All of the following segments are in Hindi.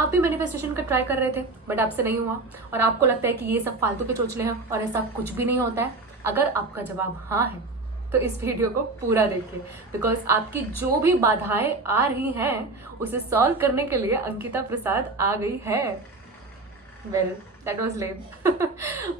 आप भी मैनिफेस्टेशन का ट्राई कर रहे थे बट आपसे नहीं हुआ और आपको लगता है कि ये सब फालतू के चोचले हैं और ऐसा कुछ भी नहीं होता है? अगर आपका जवाब हाँ है तो इस वीडियो को पूरा देखिए, बिकॉज आपकी जो भी बाधाएं आ रही हैं उसे सॉल्व करने के लिए अंकिता प्रसाद आ गई है। Well that was lame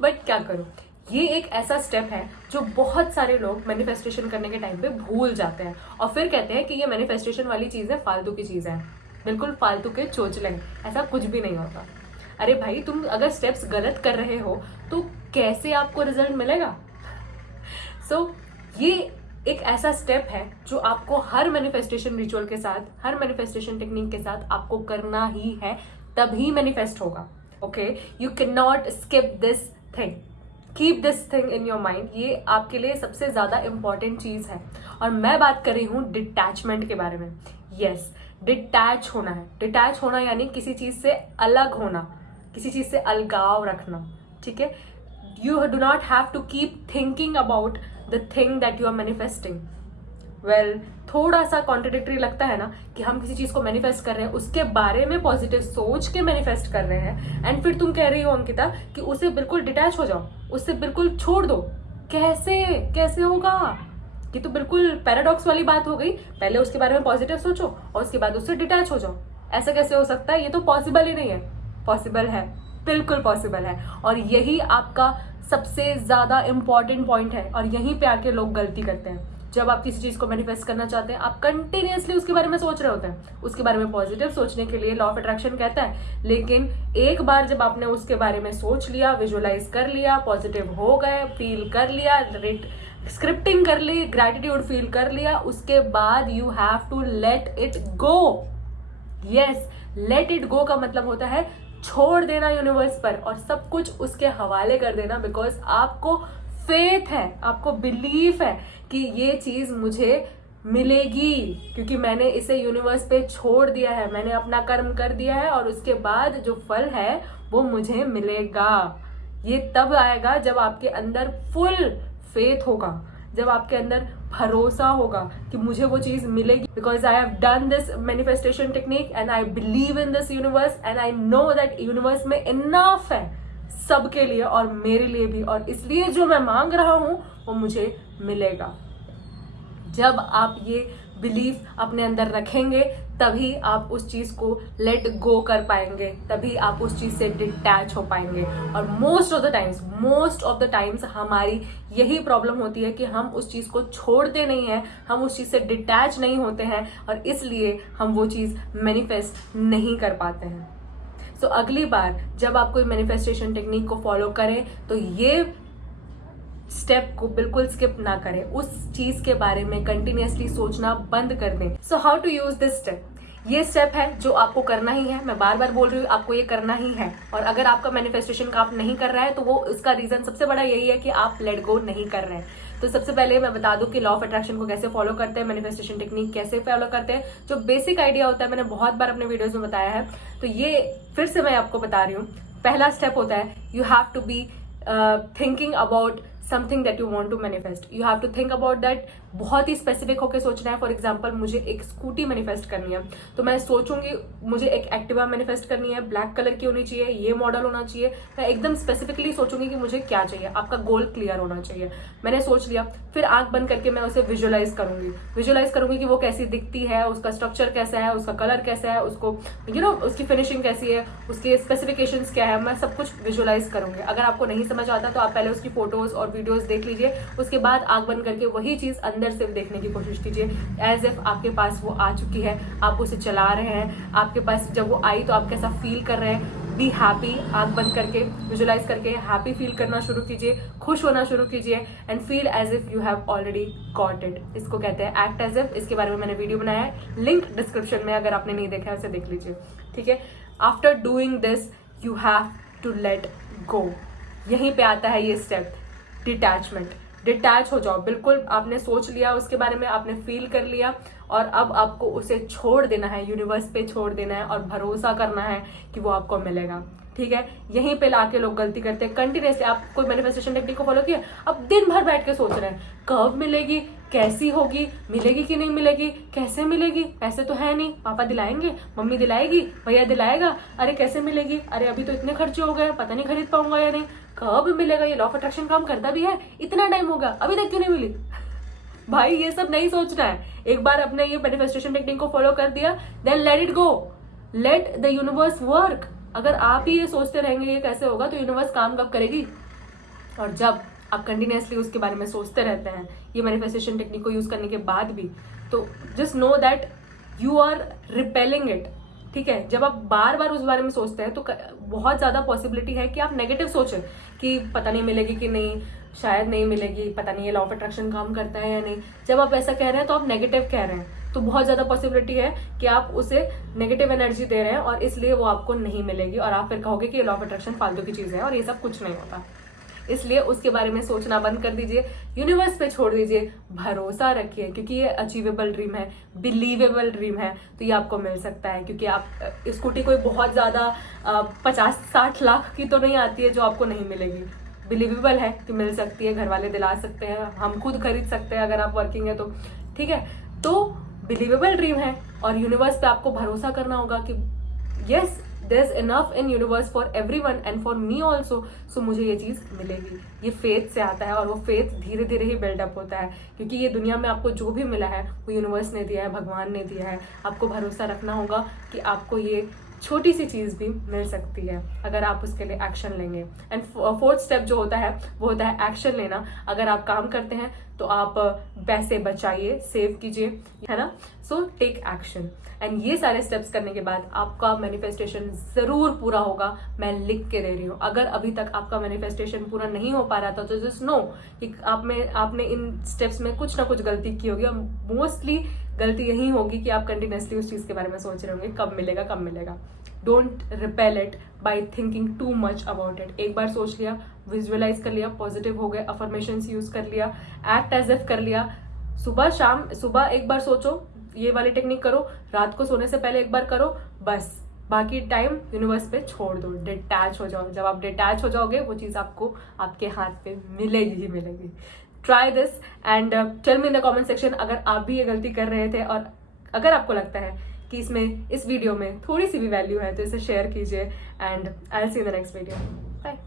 but क्या करूं, ये एक ऐसा स्टेप है जो बहुत सारे लोग मैनिफेस्टेशन करने के टाइम पे भूल जाते हैं और फिर कहते हैं कि ये मैनिफेस्टेशन वाली चीज़ है, फालतू की चीज़ है, बिल्कुल फालतू के चोचले हैं, ऐसा कुछ भी नहीं होता। अरे भाई, तुम अगर स्टेप्स गलत कर रहे हो तो कैसे आपको रिजल्ट मिलेगा? सो ये एक ऐसा स्टेप है जो आपको हर मैनिफेस्टेशन रिचुअल के साथ, हर मैनिफेस्टेशन टेक्निक के साथ आपको करना ही है, तभी मैनिफेस्ट होगा। Okay, you can not skip this thing, keep this thing in your mind. ये आपके लिए सबसे ज्यादा इंपॉर्टेंट चीज है। और मैं बात कर रही हूँ डिटैचमेंट के बारे में। यस, डिटैच होना है। डिटैच होना यानी किसी चीज से अलग होना, किसी चीज से अलगाव रखना। ठीक है, you do not have to keep thinking about the thing that you are manifesting. well, थोड़ा सा कॉन्ट्रडिक्टरी लगता है ना कि हम किसी चीज को मैनिफेस्ट कर रहे हैं, उसके बारे में पॉजिटिव सोच के मैनिफेस्ट कर रहे हैं, एंड फिर तुम कह रही हो अंकिता कि उसे बिल्कुल डिटैच हो जाओ, उससे बिल्कुल छोड़ दो। कैसे होगा? ये तो बिल्कुल पैराडॉक्स वाली बात हो गई। पहले उसके बारे में पॉजिटिव सोचो और उसके बाद उससे डिटैच हो जाओ। ऐसा कैसे हो सकता है? ये तो पॉसिबल ही नहीं है। पॉसिबल है, बिल्कुल पॉसिबल है। और यही आपका सबसे ज्यादा इंपॉर्टेंट पॉइंट है और यहीं पे आके लोग गलती करते हैं। जब आप किसी चीज को मैनिफेस्ट करना चाहते हैं, आप कंटिन्यूअसली उसके बारे में सोच रहे होते हैं। उसके बारे में पॉजिटिव सोचने के लिए लॉ ऑफ अट्रैक्शन कहता है, लेकिन एक बार जब आपने उसके बारे में सोच लिया, विजुअलाइज कर लिया, पॉजिटिव हो गए, फील कर लिया, स्क्रिप्टिंग कर ली, ग्रैटिट्यूड फील कर लिया, उसके बाद you have to let it go. Yes, let it go का मतलब होता है छोड़ देना यूनिवर्स पर और सब कुछ उसके हवाले कर देना। बिकॉज आपको फेथ है, आपको बिलीफ है कि ये चीज मुझे मिलेगी, क्योंकि मैंने इसे यूनिवर्स पे छोड़ दिया है, मैंने अपना कर्म कर दिया है और उसके बाद जो फल है वो मुझे मिलेगा। ये तब आएगा जब आपके अंदर फुल फेथ होगा, जब आपके अंदर भरोसा होगा कि मुझे वो चीज मिलेगी। Because I have done this manifestation technique and I believe in this universe and I know that universe में इनफ है सबके लिए और मेरे लिए भी, और इसलिए जो मैं मांग रहा हूं वो मुझे मिलेगा। जब आप ये बिलीफ अपने अंदर रखेंगे तभी आप उस चीज को लेट गो कर पाएंगे, तभी आप उस चीज से डिटैच हो पाएंगे। और मोस्ट ऑफ द टाइम्स हमारी यही प्रॉब्लम होती है कि हम उस चीज को छोड़ते नहीं हैं, हम उस चीज से डिटैच नहीं होते हैं और इसलिए हम वो चीज मैनिफेस्ट नहीं कर पाते हैं। सो अगली बार जब आप कोई मैनिफेस्टेशन टेक्निक को फॉलो करें तो ये स्टेप को बिल्कुल स्किप ना करें, उस चीज के बारे में कंटिन्यूअसली सोचना बंद कर दें। So how to use this step? ये स्टेप है जो आपको करना ही है। मैं बार बार बोल रही हूँ, आपको ये करना ही है। और अगर आपका मैनिफेस्टेशन का आप नहीं कर रहा है तो वो इसका रीजन सबसे बड़ा यही है कि आप लेट गो नहीं कर रहे हैं। तो सबसे पहले मैं बता दूं कि लॉ ऑफ अट्रैक्शन को कैसे फॉलो करते हैं, मैनिफेस्टेशन टेक्निक कैसे फॉलो करते हैं। जो बेसिक आइडिया होता है मैंने बहुत बार अपने वीडियोज में बताया है, तो ये फिर से मैं आपको बता रही हूँ। पहला स्टेप होता है you have to be thinking about something that you want to manifest. You have to think about that. बहुत ही स्पेसिफिक होकर सोचना है। फॉर एग्जांपल, मुझे एक स्कूटी मैनिफेस्ट करनी है तो मैं सोचूंगी मुझे एक एक्टिवा मैनिफेस्ट करनी है, ब्लैक कलर की होनी चाहिए, ये मॉडल होना चाहिए। मैं एकदम स्पेसिफिकली सोचूंगी कि मुझे क्या चाहिए। आपका गोल क्लियर होना चाहिए। मैंने सोच लिया, फिर आंख बंद करके मैं उसे विजुअलाइज करूंगी कि वो कैसी दिखती है, उसका स्ट्रक्चर कैसा है, उसका कलर कैसा है, उसको उसकी फिनिशिंग कैसी है, उसके स्पेसिफिकेशंस क्या है, मैं सब कुछ विजुअलाइज करूंगी। अगर आपको नहीं समझ आता तो आप पहले उसकी फोटोज और वीडियोस देख लीजिए, उसके बाद आंख बंद करके वही चीज अंदर से देखने की कोशिश कीजिए, एज इफ आपके पास वो आ चुकी है, आप उसे चला रहे हैं, आपके पास जब वो आई तो आप कैसा फील कर रहे हैं। बी हैप्पी, आंख बंद करके विजुअलाइज करके हैप्पी फील करना शुरू कीजिए, खुश होना शुरू कीजिए and feel as if you have already got it. इसको कहते हैं एक्ट एज इफ। इसके बारे में मैंने वीडियो बनाया है, लिंक डिस्क्रिप्शन में, अगर आपने नहीं देखा है उसे देख लीजिए। ठीक है, after doing this you have to let go. यहीं पे आता है ये स्टेप, डिटैचमेंट। डिटैच हो जाओ, बिल्कुल आपने सोच लिया उसके बारे में, आपने फील कर लिया और अब आपको उसे छोड़ देना है, यूनिवर्स पे छोड़ देना है और भरोसा करना है कि वो आपको मिलेगा। ठीक है, यहीं पे लाके लोग गलती करते हैं कंटिन्यूसली। आप कोई मैनिफेस्टेशन टेक्निक को फॉलो किया, अब दिन भर बैठ के सोच रहे हैं कब मिलेगी, कैसी होगी, मिलेगी कि नहीं मिलेगी, कैसे मिलेगी, पैसे तो है नहीं, पापा दिलाएंगे, मम्मी दिलाएगी, भैया दिलाएगा, अरे कैसे मिलेगी, अरे अभी तो इतने खर्चे हो गए, पता नहीं खरीद पाऊंगा या नहीं, कब मिलेगा, ये लॉ ऑफ अट्रैक्शन काम करता भी है, इतना टाइम हो गया अभी तक क्यों नहीं मिली। भाई ये सब नहीं सोचना है। एक बार अपने ये मैनिफेस्टेशन टेक्निक को फॉलो कर दिया, then let it go, let the universe work. अगर आप ही ये सोचते रहेंगे ये कैसे होगा, तो यूनिवर्स काम कब करेगी। और जब आप कंटिन्यूसली उसके बारे में सोचते रहते हैं ये मैनिफेस्टेशन टेक्निक को यूज करने के बाद भी, तो just know that you are repelling it, ठीक है। जब आप बार बार उस बारे में सोचते हैं तो बहुत ज्यादा पॉसिबिलिटी है कि आप नेगेटिव सोचें कि पता नहीं मिलेगी कि नहीं, शायद नहीं मिलेगी, पता नहीं ये लॉ ऑफ अट्रैक्शन काम करता है या नहीं। जब आप ऐसा कह रहे हैं तो आप नेगेटिव कह रहे हैं, तो बहुत ज्यादा पॉसिबिलिटी है कि आप उसे नेगेटिव एनर्जी दे रहे हैं और इसलिए वो आपको नहीं मिलेगी, और आप फिर कहोगे कि ये लॉ ऑफ अट्रैक्शन फालतू की चीज है और ये सब कुछ नहीं होता। इसलिए उसके बारे में सोचना बंद कर दीजिए, यूनिवर्स पे छोड़ दीजिए, भरोसा रखिए, क्योंकि ये अचीवेबल ड्रीम है, बिलीवेबल ड्रीम है, तो ये आपको मिल सकता है। क्योंकि आप स्कूटी कोई बहुत ज्यादा 50-60 लाख की तो नहीं आती है जो आपको नहीं मिलेगी, बिलीवेबल है कि मिल सकती है, घर वाले दिला सकते हैं, हम खुद खरीद सकते हैं अगर आप वर्किंग है तो, ठीक है। तो बिलीवेबल ड्रीम है और यूनिवर्स पे आपको भरोसा करना होगा कि yes there is enough in universe for everyone and for me also, so मुझे ये चीज मिलेगी। ये फेथ से आता है और वो फेथ धीरे धीरे ही बिल्डअप होता है, क्योंकि ये दुनिया में आपको जो भी मिला है वो यूनिवर्स ने दिया है, भगवान ने दिया है। आपको भरोसा रखना होगा कि आपको ये छोटी सी चीज भी मिल सकती है अगर आप उसके लिए एक्शन लेंगे। एंड फोर्थ स्टेप जो होता है वो होता है एक्शन लेना। अगर आप काम करते हैं तो आप पैसे बचाइए, सेव कीजिए, है ना। So take action. एंड ये सारे स्टेप्स करने के बाद आपका मैनिफेस्टेशन जरूर पूरा होगा, मैं लिख के दे रही हूँ। अगर अभी तक आपका मैनिफेस्टेशन पूरा नहीं हो पा रहा था तो जस्ट नो कि आपने इन स्टेप्स में कुछ ना कुछ गलती की होगी, और मोस्टली गलती यही होगी कि आप कंटिन्यूसली उस चीज के बारे में सोच रहे होंगे कब मिलेगा कब मिलेगा। Don't repel it by thinking too much about it. एक बार सोच लिया, विजुअलाइज कर लिया, पॉजिटिव हो गए, अफर्मेशंस यूज कर लिया, एक्ट एज इफ कर लिया, सुबह एक बार सोचो, ये वाली टेक्निक करो, रात को सोने से पहले एक बार करो, बस बाकी टाइम यूनिवर्स पे छोड़ दो, डिटैच हो जाओ। जब आप डिटैच हो जाओगे वो चीज आपको आपके हाथ पे मिलेगी ही मिलेगी। Try this and tell me in the comment section अगर आप भी ये गलती कर रहे थे, और अगर आपको लगता है कि इस वीडियो में थोड़ी सी भी वैल्यू है तो इसे शेयर कीजिए। And I will see you in the next video. Bye.